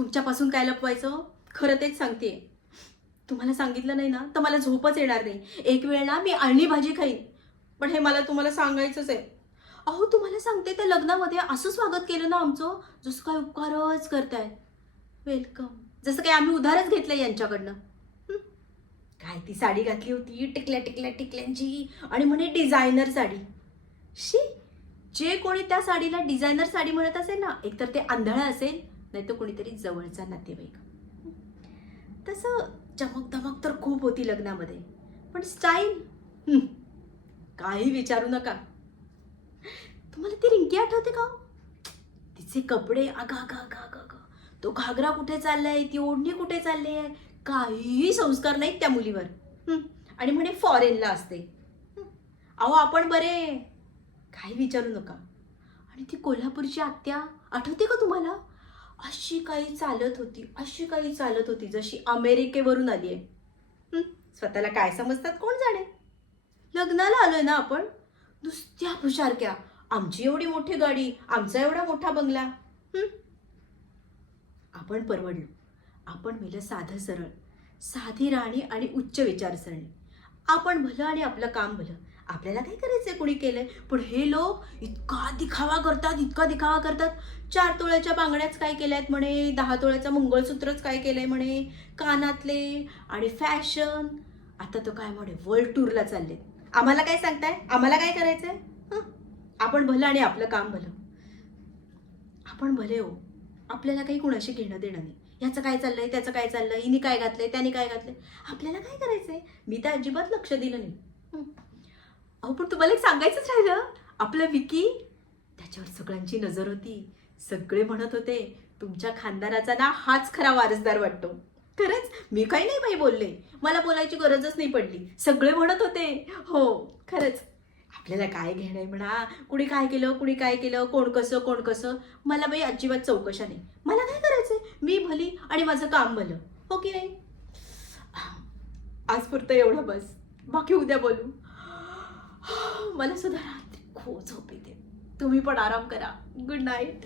तुमच्यापासून काय लपवायचं? खरं तेच सांगतेय. तुम्हाला सांगितलं नाही ना तर मला झोपच येणार नाही. एक वेळ ना मी अळणी भाजी खाईन, पण हे मला तुम्हाला सांगायचंच आहे. अहो तुम्हाला सांगते, त्या लग्नामध्ये असं स्वागत केलं ना आमचं, जसं काय उपकारच करताय. वेलकम, जसं काय आम्ही उधारच घेतलंय यांच्याकडनं. हं. काय ती साडी घातली होती, टिकल्या टिकल्या टिकल्यांची, आणि म्हणे डिझायनर साडी. शी, जे कोणी त्या साडीला डिझायनर साडी म्हणत असेल ना, एकतर ते आंधळं असेल, नाही तर कोणीतरी जवळचा नातेवाईक. तसं चमक धमक तर खूप होती लग्नामध्ये, पण स्टाईल काही विचारू नका. तुम्हाला ती रिंकी आठवते का? तिचे कपडे, अगं अगं अगं अगं अगं, तो घागरा कुठे चाललाय, ती ओढणी कुठे चालली आहे, काही संस्कार नाहीत त्या मुलीवर. आणि म्हणे फॉरेनला असते. अहो आपण बरे, काही विचारू नका. आणि ती कोल्हापूरची आत्या आठवते का तुम्हाला? अशी काही चालत होती, अशी काही चालत होती जशी अमेरिकेवरून आली आहे. स्वतःला काय समजतात कोण जाणे. लग्नाला आलोय ना आपण, नुसत्या हुशारक्या, आमची एवढी मोठी गाडी, आमचा एवढा मोठा बंगला. आपण परवडलो. आपण मिलं साधं सरळ, साधी राहणी आणि उच्च विचारसरणी. आपण भलं आणि आपलं काम भलं. आपल्याला काय करायचंय कोणी केलंय, पण हे लोक इतका दिखावा करतात, इतका दिखावा करतात. 4 तोळ्याच्या बांगड्याच काय केल्यात म्हणे, 10 तोळ्याचं मंगळसूत्रच काय केलंय म्हणे, कानातले आणि फॅशन. आता तर काय म्हणे वर्ल्ड टूरला चालले. आम्हाला काय सांगताय? आम्हाला काय करायचंय? आपण भलं आणि आपलं काम भलं. आपण भले हो, आपल्याला काही कुणाशी घेणं देणं नाही. ह्याचं काय चाललंय, त्याचं काय चाललंय, हिने काय घातलंय, त्याने काय घातलंय, आपल्याला काय करायचंय. मी तर अजिबात लक्ष दिलं नाही. अहो पण तुम्हाला एक सांगायचंच राहिलं, आपलं विकी, त्याच्यावर सगळ्यांची नजर होती. सगळे म्हणत होते तुमच्या खानदानाचा ना हाच खरा वारसदार वाटतो. खरंच मी काही नाही बाई बोलले, मला बोलायची गरजच नाही पडली. सगळे म्हणत होते हो खरंच. आपल्याला काय घेणं म्हणा, कुणी काय केलं, कुणी काय केलं, कोण कसं. मला बाई अजिबात चौकशा नाही. मला काय करायचंय, मी भली आणि माझं काम भलं, हो की नाही. आजपुरतं एवढं बस, बाकी उद्या बोलू. मला सुद्धा रात्री खूप झोप येते. तुम्ही पण आराम करा. Good night.